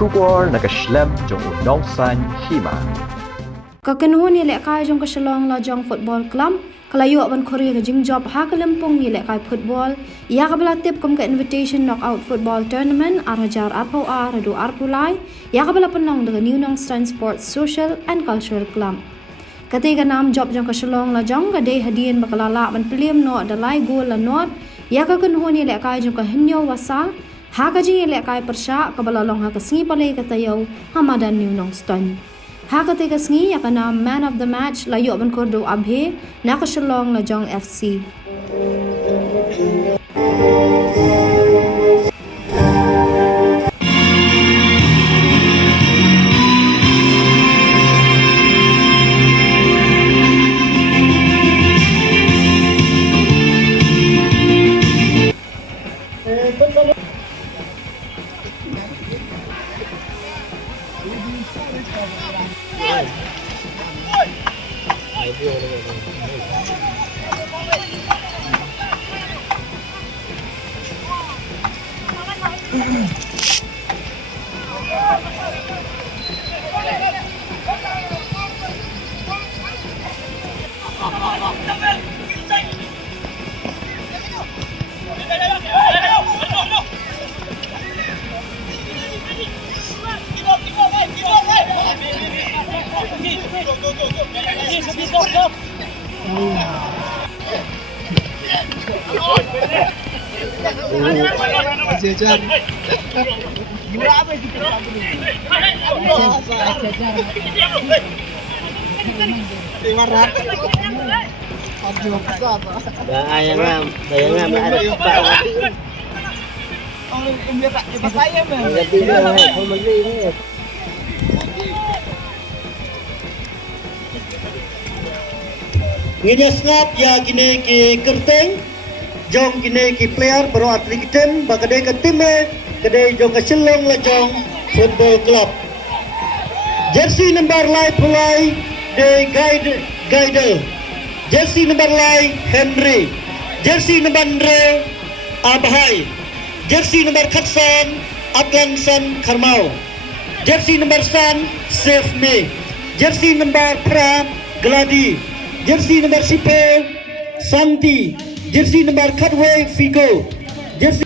Shubor nakaslem jong Nnsscc Hima. Kakenuhun ni lekai jong ke Shillong Lajong Football Club, kalayu ban Khur ke Jingjop ha ke lempung ni lekai football, ia ka bela tip kom ke invitation knockout football tournament arajar arpo radu arpulai, ia ka bela penong dengan Nnsscc Sports Social and Cultural Club. Ketiga nam job jong ke Shillong Lajong ke dei hadian bakalala ban peliam no dalai gol la not, ia ka kenuhun ni lekai jong ke Hinyo wasa, ha ka jing lekai persya ke bela long ha ke sengi palai ke tayau Hamadan Nnsscc. Ha ketika sengi akan nama man of the match layu ban Khur do abhe nak Shillong Lajong FC. Ngini snap ya kini ki kerteng jong kini ki player baru atlet tim bagade ke tim kedai jong ke Shillong Lajong Football Club. Jersey number lai pulai de guide. Jersey number lai Henry. Jersey number Andre Abhai. Jersey number Khatsan Atlansan Karmau. Jersey number San Save Me. Jersey number Pram Gladi. Jersey number Sipo Santi. Jersey number Katway Figo. Jersey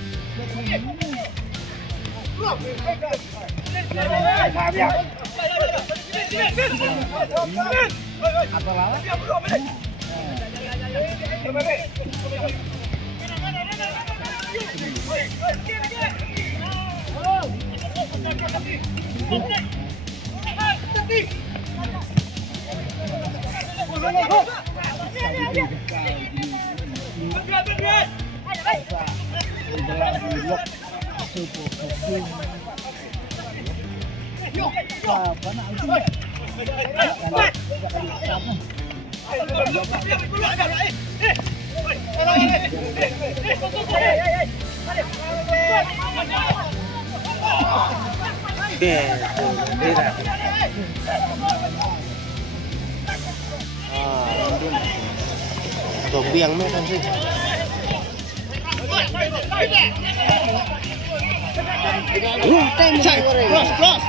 biang mai kan sih. Cross.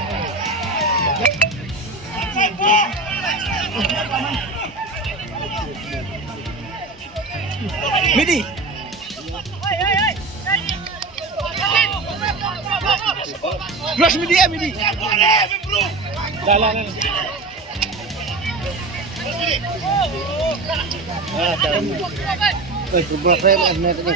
Midi. Cross midi. Dah. Kubur frame admit ni.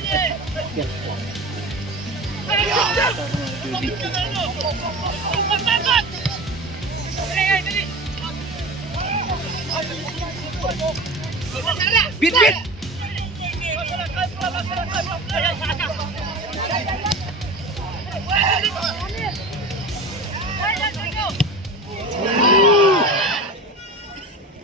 Bit.